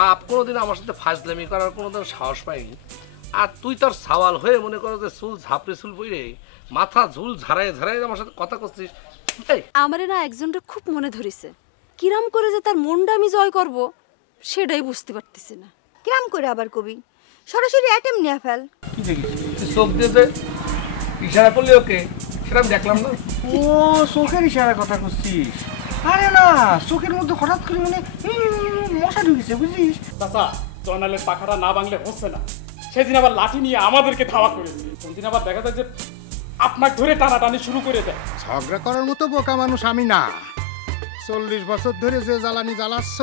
বাপ কোনোদিন আমার সাথে ফাজলামি করার কোনোদিন সাহস পাইনি। আর তুই তোর সওয়াল হয়ে মনে করো যে চুল ঝাপড়ে চুল পইরে মাথা ঝুল ঝাড়াই ঝাড়াই আমার সাথে কথা করছিস। আমারে না একজনটা খুব মনে ধরিছে, কিরাম করে যে তার মনটা আমি জয় করব সেটাই বুঝতে পারতেছি না। কিরাম করে আবার কবি? সরাসরি অ্যাটেম নিয়ে ফেল। কি দেখিস চোখ দিয়ে যে ইশারা করলি ওকে, সেটা আমি দেখলাম না। ও চোখের ইশারা কথা করছিস? আরে না, চোখের মধ্যে হঠাৎ করে মানে মশা ঢুকেছে বুঝিস। চাচা জয়নালের পাখাটা না ভাঙলে হচ্ছে না। সেদিন আবার লাঠি নিয়ে আমাদেরকে ধাওয়া করেছে। কোনদিন আবার দেখা যায় যে আপনাকে ধরে টানাটানি শুরু করে দেয়। ঝগড়া করার মতো বোকা মানুষ আমি না। 40 বছর ধরে যে জ্বালানি জ্বালাচ্ছ,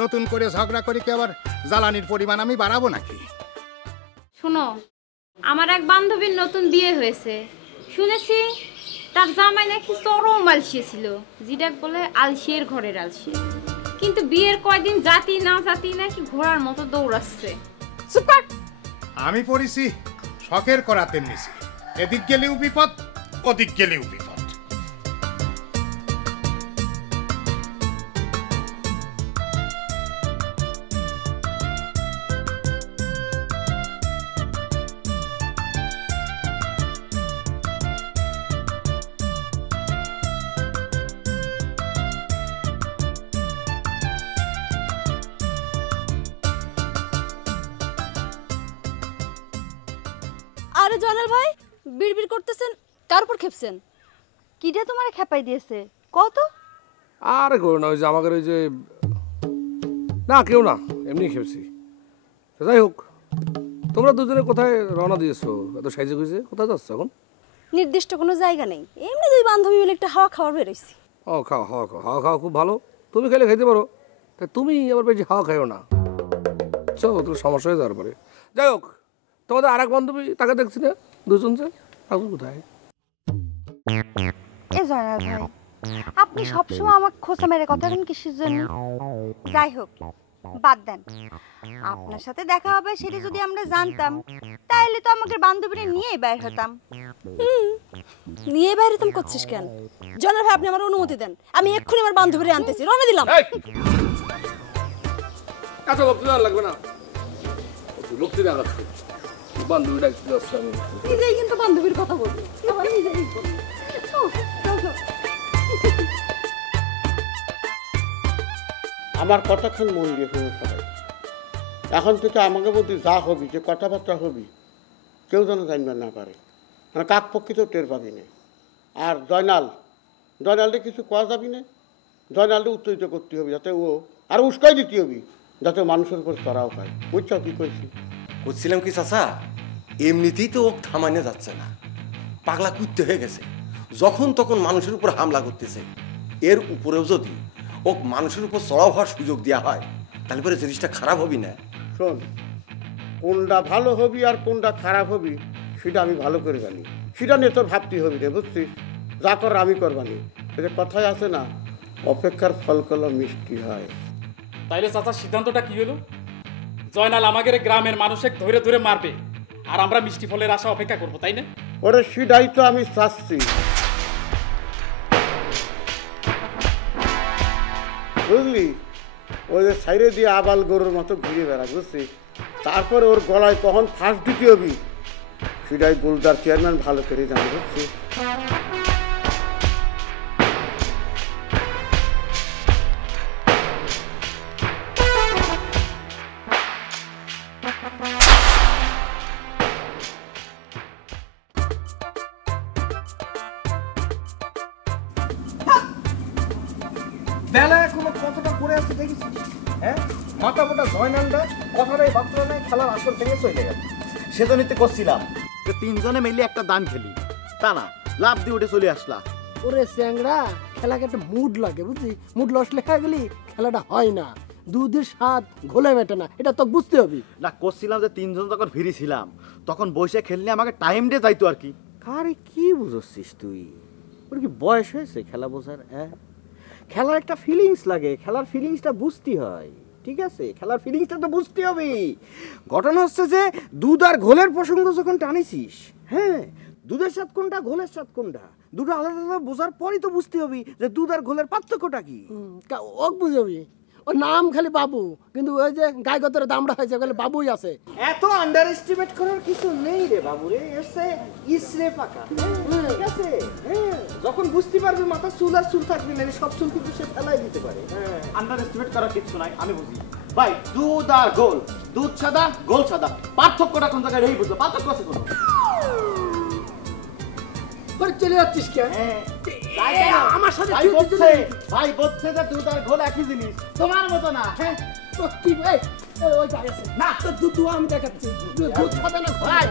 নতুন করে ঝগড়া করে কি আবার জ্বালানির পরিমাণ আমি বাড়াবো নাকি? শোনো, আমার এক বান্ধবীর নতুন বিয়ে হয়েছে, শুনেছি তার জামাই নাকি চরম আলসিয়ে ছিল, যেটা বলে আলসিয়ের ঘরের আলসিয়ে। কিন্তু বিয়ের কয়দিন জাতি না জাতি নাকি ঘোড়ার মতো দৌড়াচ্ছে। সুপার! আমি পড়েছি শখের করাতে নিছি, এদিক গেলেও বিপদ, ওদিক গেলেও বিপদ। আরে জয়নাল ভাই, বিড়বিড় করতেছেন, কার উপর খেপছেন? কিটা তোমার খেপাই দিয়েছে কত? আর করো না, ওই যে আমাদের ওই যে না কেউ না, এমনি খেপছি। যাই হোক, তোমরা দুজনে কোথায় রওনা দিয়েছো এত সাইজে গুজে? কোথায় যাচ্ছ এখন? নির্দিষ্ট কোনো জায়গা নেই, এমনি দুই বান্ধবী মিলে একটা হাওয়া খাওয়ার বেরোইছি। ও খাও, হাওয়া খাও, হাওয়া খাওয়া খুব ভালো। তুমি খাইলে খাইতে পারো, তাই তুমি আবার বেশি হাওয়া খাইও না, চলো তোর সমস্যা হয়ে যাওয়ার পরে। যাই হোক, তোমাদের আর এক বান্ধবী তাকে দেখছি না, দুজন যে এখন কোথায়? এ জয়নাল ভাই, আপনি সবসময় আমাকে খোঁচা মেরে কথা বলেন কিসের জন্য? যাই হোক, বাদ দেন। আপনার সাথে দেখা হবে সেটা যদি আমরা জানতাম, তাহলে তো আমাকে বান্ধবীরা নিয়েই বের হতাম। নিয়ে বাইরে তুমি করছিস কেন? জয়নাল ভাই, আপনি আমার অনুমতি দেন, আমি এক্ষুনি আমার বান্ধবীরে আনতেছি। রওনা দিলাম। এত বক্তি দেওয়ার লাগবে না, বক্তি দেখাচ্ছে বান্ধবী ডাকতে যাচ্ছে। আমি নিজেই কিন্তু বান্ধবীর কথা বলবো, নিজেই বলবো। আমার কতক্ষণ মন দিয়ে শুনে সবাই। এখন থেকে আমাকে বলতে যা হবি, যে কথাবার্তা হবি, কেউ যেন জানবে না পারে, মানে কাক পক্ষিতেও টের পাবি না। আর জয়নালকে কিছু করা যাবি না, জয়নালকে উত্তেজিত করতে হবে যাতে ও আর উস্কাই দিতে হবি, যাতে মানুষের উপর চড়াও হয়। বুঝছো কি করছি? করছিলাম কি চাচা, এমনিতেই তো ও থামাইনে যাচ্ছে না, পাগলা কুত্তে হয়ে গেছে। যখন তখন মানুষের উপর হামলা করতেছে। এর উপরেও যদি ও মানুষের উপর চড়াও হওয়ার সুযোগ দেওয়া হয়, তাহলে পরে জিনিসটা খারাপ হবি না? শোন, কোনটা ভালো হবি আর কোনটা খারাপ হবি সেটা আমি ভালো করে জানি, সেটা নিয়ে তোর ভাবতে হবি রে, বুঝছিস? যা কর আমি করবানি। এটা কথাই আছে না, অপেক্ষার ফল কলম মিষ্টি হয়। তাইলে চাচা সিদ্ধান্তটা কি হলো? জয়নাল আমাদের গ্রামের মানুষকে ধরে ধরে মারবে, আর আমরা মিষ্টি ফলের আশা অপেক্ষা করবো, তাই না? ওরে সেটাই তো আমি চাচ্ছি, বুঝলি? ওই যে সাইরে দিয়ে আবাল গরুর মতো ঘুরে বেড়া, বুঝছিস? তারপরে ওর গলায় কখন ফাঁস দিতে হবি সেটাই গোলদার চেয়ারম্যান ভালো করে জানে, বুঝছিস? বেলা এখনো কতটা পড়ে আছে দেখেছিস? হ্যাঁ, মাথা মোটা জয়নালটা কথাটাই বার্তা নাই, খেলার আসর ভেঙে চলে গেল। সেজন্যই তো করছিলাম যে তিনজনে মিলে একটা দান খেলি, তা না লাভ দিয়ে উঠে চলে আসলা। ওরে স্যাংরা, খেলাকে একটা মুড লাগে, বুঝলি? মুড লস লেখা গেলি খেলাটা হয় না, দুধের স্বাদ ঘোলে মেটে না, এটা তো বুঝতে হবে। না করছিলাম যে তিনজন যখন ফ্রি ছিলাম তখন বসে খেললে আমাকে টাইম দিয়ে যাইতো আর কি। আরে কি বুঝছিস তুই? ওর কি বয়স হয়েছে খেলা বোঝার? হ্যাঁ, খেলার একটা ফিলিংস লাগে, খেলার ফিলিংসটা বুঝতে হয়, ঠিক আছে? খেলার ফিলিংসটা তো বুঝতে হবে। ঘটনা হচ্ছে যে দুধ আর ঘোলের প্রসঙ্গ যখন টানিছিস, হ্যাঁ, দুধের স্বাদ কোনটা, ঘোলের স্বাদ কোনটা, দুটো আলাদা আলাদা বোঝার পরই তো বুঝতে হবে যে দুধ আর ঘোলের পার্থক্যটা কি। ওক বুঝবি, ও নাম খালি বাবু, কিন্তু ওই যে গায়ে গতরে দামড়া হয়েছে ওখানে বাবুই আছে। এত আন্ডার এস্টিমেট করার কিছু নেই রে বাবু রে, এসে ইসরে পাকা। ঠিক আছে, যখন বুঝতে পারবে মাথা চুল আর চুল থাকবে না, সব চুল কিন্তু সে ফেলাই দিতে পারে। আন্ডার এস্টিমেট করার কিছু নাই, আমি বুঝি। ভাই দুধ আর গোল, দুধ সাদা গোল সাদা, পার্থক্যটা কোন জায়গায় এই বুঝলো, পার্থক্য আছে কোনো? চলে যাচ্ছিস কেন? আমার সাথে ভাই বলছে যে দুধ আর গোল একই জিনিস, তোমার মতো না। হ্যাঁ কি ভাই ওই আছে না, তো দুধ আমি দেখাচ্ছি, দুধ খাবে না ভাই,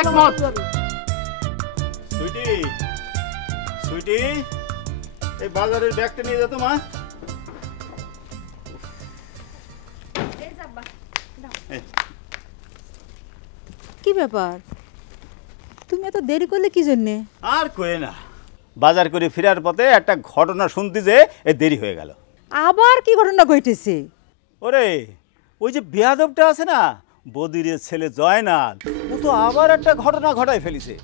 একমত। সুইটি সুইটি, এই বাজারের ব্যাগটা নিয়ে যেত মা। কি ব্যাপার, তুমি এত দেরি করলে কি জন্যে? আর কয়ে না, বাজার করে ফেরার পথে একটা ঘটনা শুনতে যে এই দেরি হয়ে গেল। আবার কি ঘটনা ঘটেছে? ওরে ওই যে বেয়াদবটা আছে না, বদিরের ছেলে জয়নাল, ও তো আবার একটা ঘটনা ঘটায় ফেলিছে।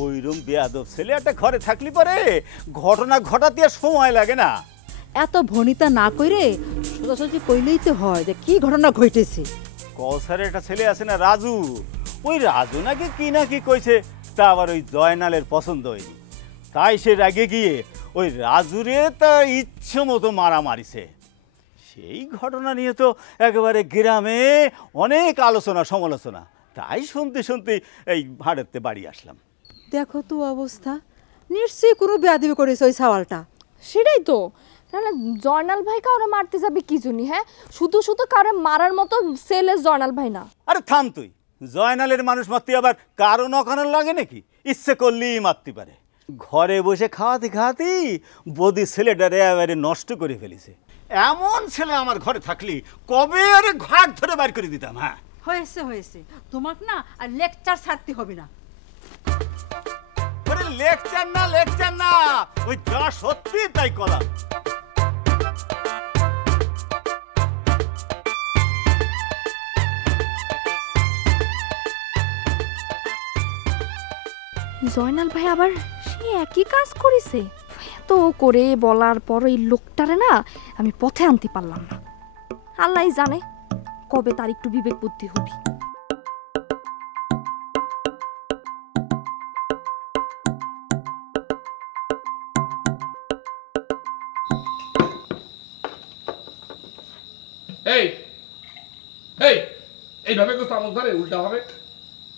ওইরকম বেয়াদব ছেলে একটা ঘরে থাকলে পরে ঘটনা ঘটাতে আর সময় লাগে না। এত ভনিতা না কইরে সোজাসুজি কইলেই তো হয় যে কি ঘটনা ঘটেছে। কৌসারের একটা ছেলে আছে না রাজু, ওই রাজু নাকি কি না কি কইছে, তা আবার ওই জয়নালের পছন্দ হয়নি, তাই সে রাগে গিয়ে ওই রাজুরে তার ইচ্ছে মতো মারা মারিছে। সেই ঘটনা নিয়ে তো একেবারে গ্রামে অনেক আলোচনা সমালোচনা, তাই শুনতে শুনতে এই ভাড়াতে বাড়ি আসলাম। দেখো তো অবস্থা, নিশ্চয়ই কোনো বেয়াদবি করেছে ওই সাওয়ালটা। সেটাই তো, তাহলে জয়নাল ভাই কাউরে মারতে যাবে কি জন্য? হ্যাঁ, শুধু শুধু কাউরে মারার মতো ছেলে জয়নাল ভাই না। আরে থাম তুই, জয়নালের মানুষ মারতে আবার কারো নকানোর লাগে নাকি? ইচ্ছে করলেই মারতে পারে। ঘরে বসে খাওয়াতে খাওয়াতেই বদি ছেলেটারে এবারে নষ্ট করে ফেলেছে। এমন ছেলে আমার ঘরে থাকলে কবে আরে ঘাট ধরে বার করে দিতাম। হ্যাঁ হয়েছে হয়েছে, তোমাকে না আর লেকচার ছাড়তে হবে না। ওরে লেকচার না, ওই যা সত্যি তাই কলা। জয়নাল ভাই আবার সে একই কাজ করেছে। এত করে বলার পর এই লোকটারে না আমি পথে আনতে পারলাম না। আল্লাহ জানে কবে তার একটু বিবেক বুদ্ধি হবে। এই এই এইভাবে কেউ চামচ ধরে উল্টা ভাবে?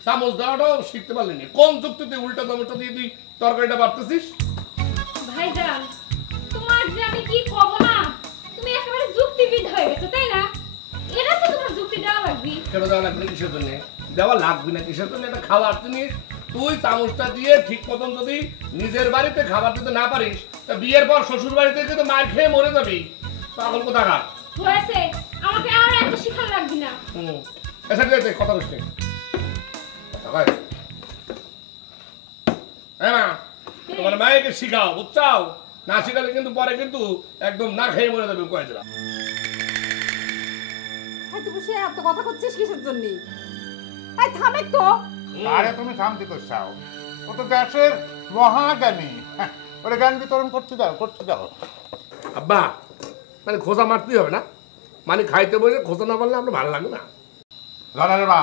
চামচ দেওয়াটাও শিখতে পারলি না, কোন যুক্তিতে উল্টা চামচটা দিয়ে তুই তরকারিটা বাড়তেছিস? ভাইজান, তোমার যে আমি কি কব না, তুমি একেবারে যুক্তিবিদ হয়ে গেছো, তাই না? এটা তো তোমার যুক্তি দেওয়া লাগবে। কেন দেওয়া লাগবে? কিসের জন্য দেওয়া লাগবে না? কিসের জন্য? এটা খাবার জিনিস, তুই চামচটা দিয়ে ঠিক মতন যদি নিজের বাড়িতে খাবার দিতে না পারিস, তা বিয়ের পর শ্বশুর বাড়িতে কিন্তু মার খেয়ে মরে যাবি। পাগল কোথাকার। হয়েছে, আমাকে আর এত শিখানো লাগবে না। এসে দিয়েছে কথা বলছে। তোমার মায়েকে শিখাও, বুঝছাও? না শিখালে কিন্তু পরে কিন্তু একদম না খেয়ে মরে যাবে। কয়ে দিলাম। এত কথা করছিস কিসের জন্য? থামে তো। আরে তুমি থামতে করছাও, ও তো দেশের মহাজ্ঞানী, ওরে জ্ঞান বিতরণ করতে দাও। আব্বা মানে খোঁজা মারতেই হবে না, মানে খাইতে বসে খোঁজা না পারলে আমরা ভালো লাগে না। জানা রে মা,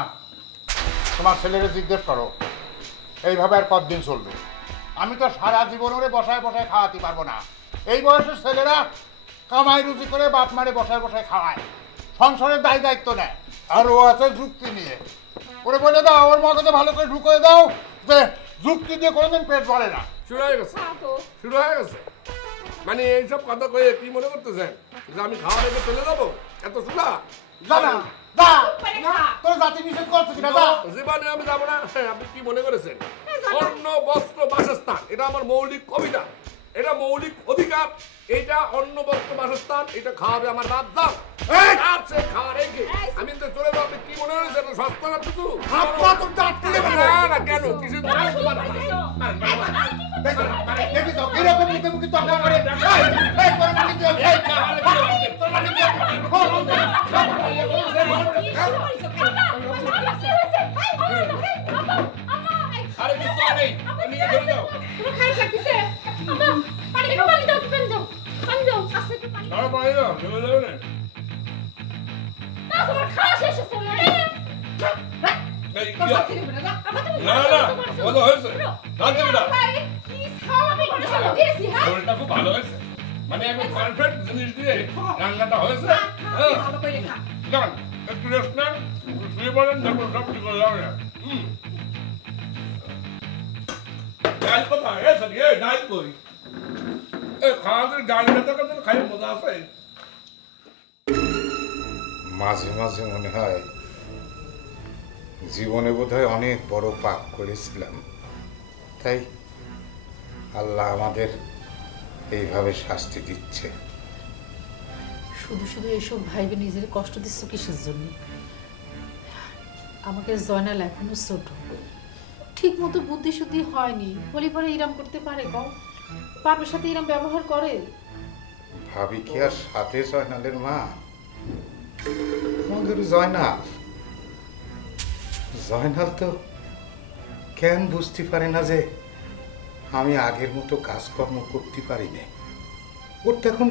তোমার ছেলেকে জিজ্ঞেস করো এইভাবে আর কতদিন চলবে? আমি তো সারা জীবন ওরে বসায় বসায় খাওয়াতে পারবো না। এই বয়সের ছেলেরা কামাই রুজি করে বাপ মারে বসায় বসায় খাওয়ায়, সংসারের দায়িত্ব নেয়, আর ও আছে যুক্তি নিয়ে। ওরে বলে দাও, ওর মগজে ভালো করে ঢুকিয়ে দাও যে যুক্তি দিয়ে কোনোদিন পেট ভরে না। শুরু হয়ে গেছে মানে এইসব কথা কয়ে কি মনে করতেছেন যে আমি খাওয়া রেখে চলে যাবো? এত সুদা জানা তোর জাতি নিষেধ করছে কিনা? জীবনে আমি যাবো না। আপনি কি মনে করেছেন? অন্ন বস্ত্র বাসস্থান এটা আমার মৌলিক কবিতা, এটা মৌলিক অধিকার। এটা অন্ন বস্ত্র বাসস্থান, এটা খাওয়াবে আমার বাপ দাও। খাওয়া রেখে আমি তো চলে যাবো। আপনি কি মনে করেছেন সস্তা না কিছু? না কেন কিসের আরে কিছু নেই, আমি ধরে যাও। খাই লাগতেছে। আম্মা, পানি দাও, পানি দাও, পানি দাও। পানি দাও, আস্তে একটু পানি দাও। পানি দাও, ভেবে যাবে না। না না ভালো হয়েছে শরীরটা খুব ভালো হয়েছে মানে একদম পারফেক্ট জিনিস দিয়ে রান্নাটা হয়েছে যান একটু রেস্ট নেন শুয়ে বলেন তারপর সব ঠিক হয়ে যাবে ডাল কোথায় ডাল কই খাওয়া ডালটা তো কিন্তু খাই মজা আছে মাঝে মাঝে মনে হয় জীবনে বোধহয় অনেক বড় পাপ করেছিলাম, তাই আল্লাহ আমাদের এইভাবে শাস্তি দিচ্ছে। শুধু শুধু এসব ভাইবে নিজের কষ্ট দিচ্ছ কিসের জন্য? আমাকে জয়নাল এখনো ছোট, ঠিক মতো বুদ্ধি শুদ্ধি হয়নি, হলি পরে ইরাম করতে পারে? কম বাপের সাথে ইরাম ব্যবহার করে? ভাবি কি আর সাথে জয়নালের মা? আমাদের জয়নাল জয়নাল তো কেন বুঝতে পারে না যে আমি আগের মতো কাজকর্ম করতে পারি না। ওর তো এখন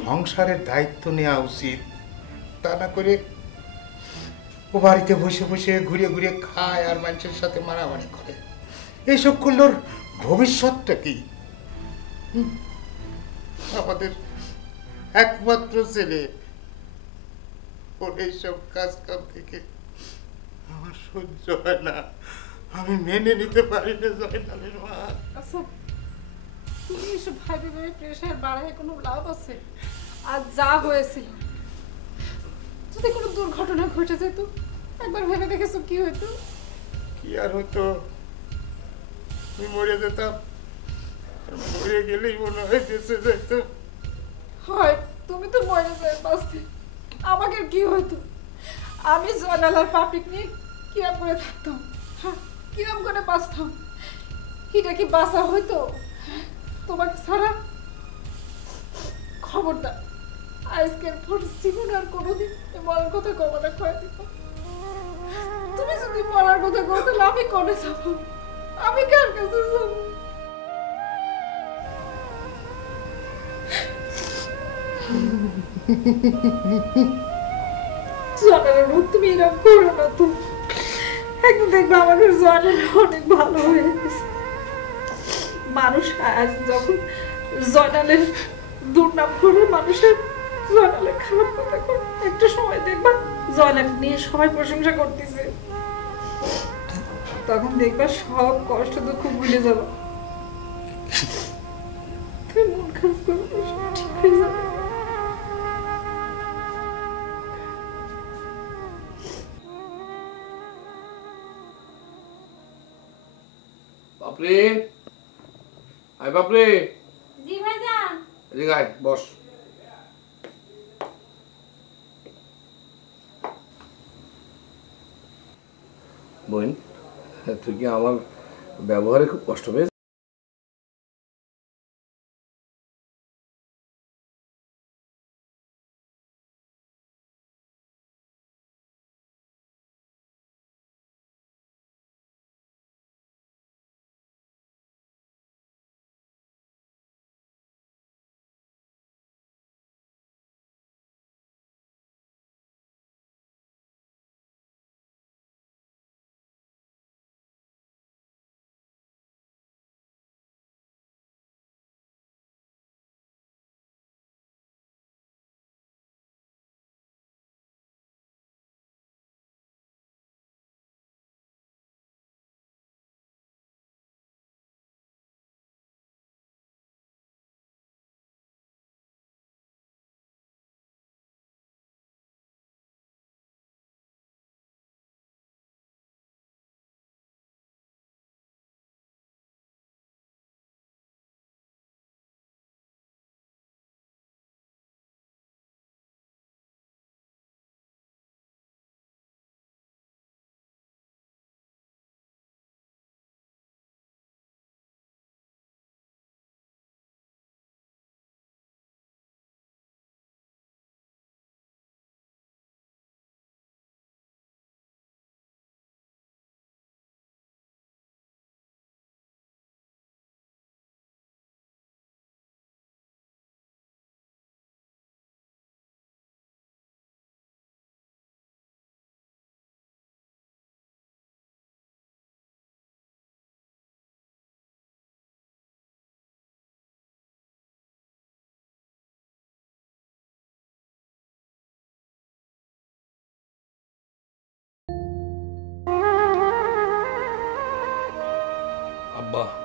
সংসারের দায়িত্ব নেওয়া উচিত, তা না করে ও বাড়িতে বসে বসে ঘুরে ঘুরে খায় আর মানুষের সাথে মারামারি করে। এইসব করলে ওর ভবিষ্যৎটা কি? আমাদের একমাত্র ছেলে, ওর এইসব কাজ কাম থেকে আমার সহ্য হয় না, আমি মেনে নিতে পারি না জয়নালের মা। আচ্ছা, তুমি এসব ভাইবে ভাবে প্রেশার বাড়ায় কোনো লাভ আছে? আর যা হয়েছিল, যদি কোনো দুর্ঘটনা ঘটে যেত, একবার ভেবে দেখেছো কি হতো? কি আর হতো, আমি মরে যেতাম, আর মরে গেলেই মনে হয় বেঁচে যেত। হয় তুমি তো মরে যায় বাঁচতে, আমাকে কি হতো? আমি জয়নাল আর পাপিক নিয়ে কিরাম করে থাকতাম, হ্যাঁ কিরাম করে বাঁচতাম, এটা কি বাঁচা হইতো তোমাকে ছাড়া? খবরদার আজকের পর জীবন আর কোনোদিন মরার কথা কমানা করে দিব। তুমি যদি মরার কথা কো তাহলে আমি কোনে যাবো? আমি কার কাছে যাবো? জয়নালের রূপ তুমি এরকম করো না তো, একদিন দেখবে আমাদের জয়নাল অনেক ভালো হয়ে গেছে। মানুষ আজ যখন জয়নালের দুর্নাম করে, মানুষের জয়নালের খারাপ কথা করে, একটা সময় দেখবা জয়নাল নিয়ে সবাই প্রশংসা করতেছে, তখন দেখবা সব কষ্ট দুঃখ ভুলে যাবা। তুমি মন খারাপ করো না, সব ঠিক হয়ে যাবে। বাপরে আয় বাপরে, জি ভাইজান। এদিকে আয়, বস। বোন, তুই কি আমার ব্যবহারে খুব কষ্ট পেয়েছিস? বাহ